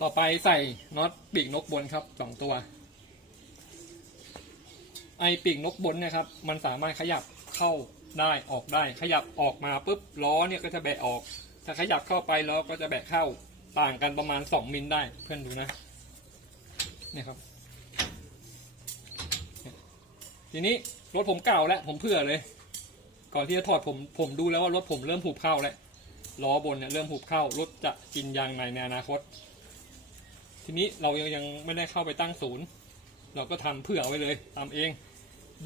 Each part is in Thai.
ต่อไปใส่น็อตปีกนกบนครับสองตัว ไอปีกนกบนนี่ยครับ มันสามารถขยับเข้าได้ออกได้ ขยับออกมาปุ๊บล้อเนี่ยก็จะแบะออก ถ้าขยับเข้าไปล้อก็จะแบะเข้าต่างกันประมาณสองมิลได้เพื่อนดูนะเนี่ยครับ ทีนี้รถผมเก่าแล้วผมเผื่อเลย ก่อนที่จะถอดผมผมดูแล้วว่ารถผมเริ่มผูกเข้าแล้วล้อบนเนี่ยเริ่มผูกเข้ารถจะกินยางในในอนาคต ทีนี้เรายังยังไม่ได้เข้าไปตั้งศูนย์ เราก็ทำเผื่อไว้เลยทำเอง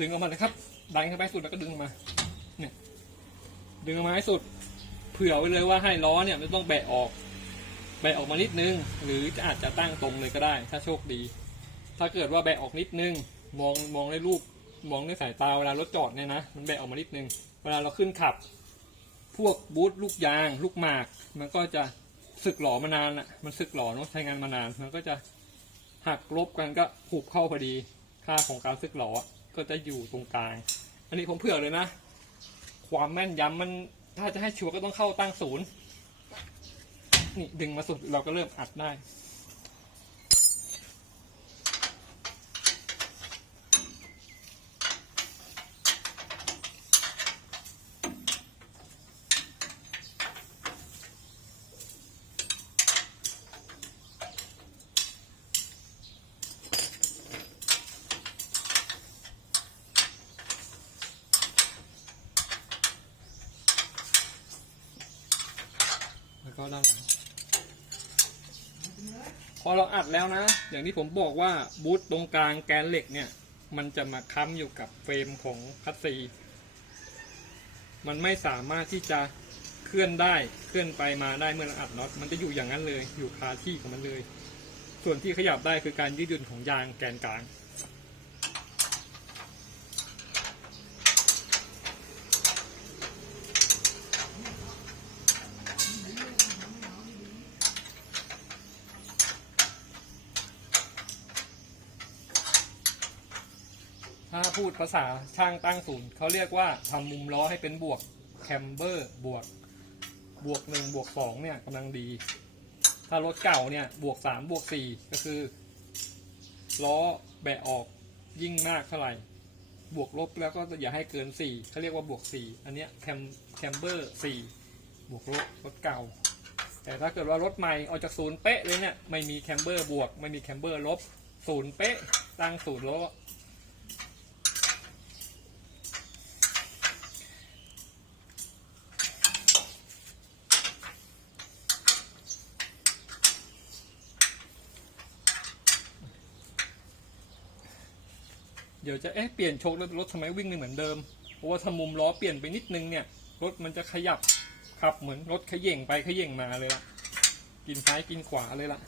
ดึงออกมาเลยครับ ดันเข้าไม้สุดแล้วก็ดึงออกมา เนี่ย ดึงออกมาให้สุด เผื่อไว้เลยว่าให้ล้อเนี่ยไม่ต้องแบะออก แบะออกมานิดนึง หรือจะอาจจะตั้งตรงเลยก็ได้ ถ้าโชคดี ถ้าเกิดว่าแบะออกนิดนึง มองมองในรูป มองด้วยสายตาเวลารถจอดเนี่ยนะ มันแบะออกมานิดนึง เวลาเราขึ้นขับ พวกบูทลูกยาง ลูกหมาก มันก็จะ สึกหลอมานานอะ มันสึกหลอเนาะใช้งานมานาน มันก็จะหักลบกันก็ผูกเข้าพอดี ค่าของการสึกหลออก็จะอยู่ตรงกลาง อันนี้ผมเผื่อเลยนะ ความแม่นยำมันถ้าจะให้ชัวร์ก็ต้องเข้าตั้งศูนย์ นี่ดึงมาสุดเราก็เริ่มอัดได้ แล้วก็ด้านหลัง พอเราอัดแล้วนะ อย่างที่ผมบอกว่าบูทตรงกลางแกนเหล็กเนี่ย มันจะมาค้ำอยู่กับเฟรมของคัสซีมันไม่สามารถที่จะเคลื่อนได้เคลื่อนไปมาได้เมื่อเราอัดน็อตมันจะอยู่อย่างนั้นเลยอยู่คาที่ของมันเลย ส่วนที่ขยับได้คือการยืดหยุ่นของยางแกนกลาง ถ้าพูดภาษาช่างตั้งศูนย์เขาเรียกว่าทำมุมล้อให้เป็นบวกแคมเบอร์บวก บวกหนึ่งบวกสองเนี่ยกำลังดี ถ้ารถเก่าเนี่ยบวกสามบวกสี่ก็คือ ล้อแบะออกยิ่งมากเท่าไหร่ บวกลบแล้วก็อย่าให้เกินสี่เขาเรียกว่าบวกสี่อันเนี้ยแคมแคมเบอร์สี่บวกลบรถเก่า แต่ถ้าเกิดว่ารถใหม่ออกจากศูนย์เป๊ะเลยเนี่ยไม่มีแคมเบอร์บวก ไม่มีแคมเบอร์ลบศูนย์เป๊ะตั้งศูนย์ล้อ เดี๋ยวจะเอ๊ะเปลี่ยนโชคแล้วรถทำไมวิ่งไม่เหมือนเดิม เพราะว่าถ้ามุมล้อเปลี่ยนไปนิดนึงเนี่ยรถมันจะขยับขับเหมือนรถขย่งไปขย่งมาเลยล่ะกินซ้ายกินขวาเลยล่ะ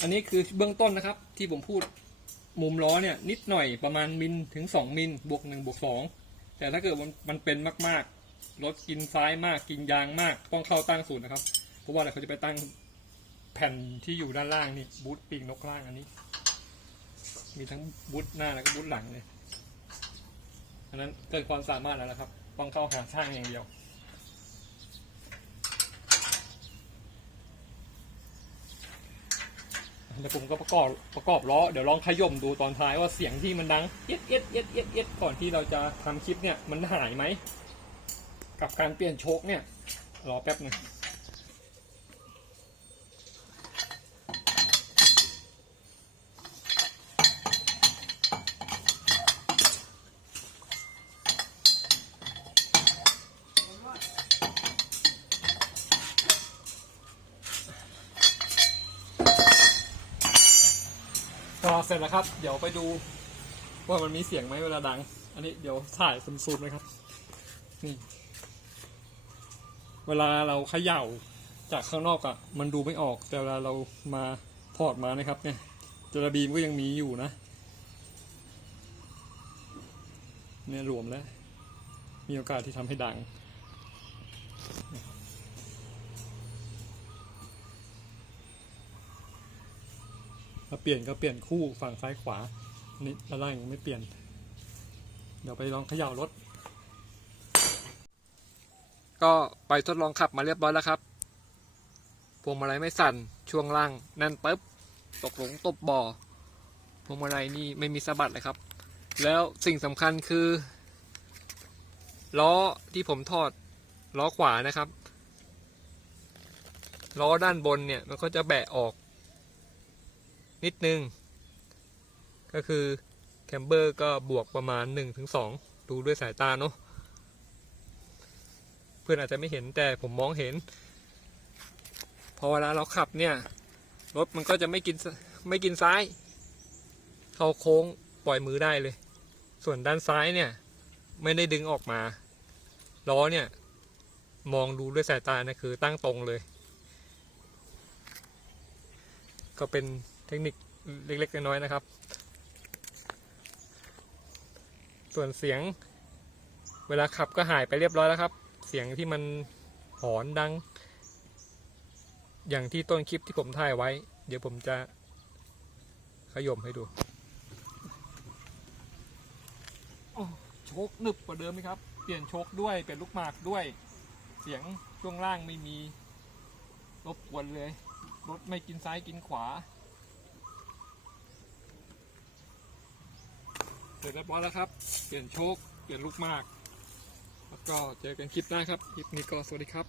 อันนี้คือเบื้องต้นนะครับที่ผมพูดมุมล้อเนี่ยนิดหน่อยประมาณมิลถึงสองมิลบวกหนึ่งบวกสองแต่ถ้าเกิดมันมันเป็นมากๆรถกินซ้ายมากกินยางมากต้องเข้าตั้งศูนย์นะครับ เพราะว่าอะไรเขาจะไปตั้ง แผ่นที่อยู่ด้านล่างนี่บูทปีกนกล่างอันนี้ มีทั้งบูทหน้าแล้วก็บูทหลังเลยอันนั้นเกินความสามารถแล้วนะครับ ต้องเข้าหาช่างอย่างเดียวเดี๋ยวผมก็ประกอบประกอบล้อ เดี๋ยวลองขย่มดูตอนท้ายว่าเสียงที่มันดัง เอ็ดเอ็ดเอ็ดเอ็ดเอ็ดก่อนที่เราจะทำคลิปเนี่ยมันหายไหม กับการเปลี่ยนโชคเนี่ย รอแป๊บหนึ่ง เสร็จแล้วครับ เดี๋ยวไปดูว่ามันมีเสียงไหมเวลาดัง อันนี้เดี๋ยวถ่ายซูมๆนะครับ นี่ เวลาเราเขย่าจากข้างนอกอะ่ะ มันดูไม่ออก แต่เวลาเรามาถอดมานะครับ เนี่ยจระบีมก็ยังมีอยู่นะ เนี่ยรวมแล้ว มีโอกาสที่ทำให้ดัง ถ้าเปลี่ยนก็เปลี่ยนคู่ฝั่งซ้ายขวา นี่ด้านล่างยังไม่เปลี่ยน เดี๋ยวไปลองเขย่ารถ ก็ไปทดลองขับมาเรียบร้อยแล้วครับพวงมาลัยไม่สั่น ช่วงล่างแน่นปึ๊บ ตกหลงตบบ่อ พวงมาลัยนี่ไม่มีสะบัดเลยครับ แล้วสิ่งสำคัญคือ ล้อที่ผมถอด ล้อขวานะครับ ล้อด้านบนเนี่ยมันก็จะแบะออก นิดนึง ก็คือแคมเบอร์ก็บวกประมาณ 1-2 ดูด้วยสายตาเนาะเพื่อนอาจจะไม่เห็นแต่ผมมองเห็น พอเวลาเราขับเนี่ย รถมันก็จะไม่กินไม่กินซ้าย เข้าโค้งปล่อยมือได้เลย ส่วนด้านซ้ายเนี่ย ไม่ได้ดึงออกมาล้อเนี่ย มองดูด้วยสายตานะคือตั้งตรงเลย ก็เป็น เทคนิคเล็กๆน้อยๆนะครับ ส่วนเสียง เวลาขับก็หายไปเรียบร้อยแล้วครับ เสียงที่มันหอนดัง อย่างที่ต้นคลิปที่ผมถ่ายไว้ เดี๋ยวผมจะขยมให้ดูโอ้โชคหนึบกว่าเดิมไหมครับ เปลี่ยนโชคด้วย เปลี่ยนลูกหมากด้วย เสียงช่วงล่างไม่มี รบกวนเลย รถไม่กินซ้ายกินขวา เสร็จเรียบร้อยแล้วครับ เปลี่ยนโชค เปลี่ยนลูกมาก แล้วก็เจอกันคลิปหน้าครับ คลิปนี้ก็สวัสดีครับ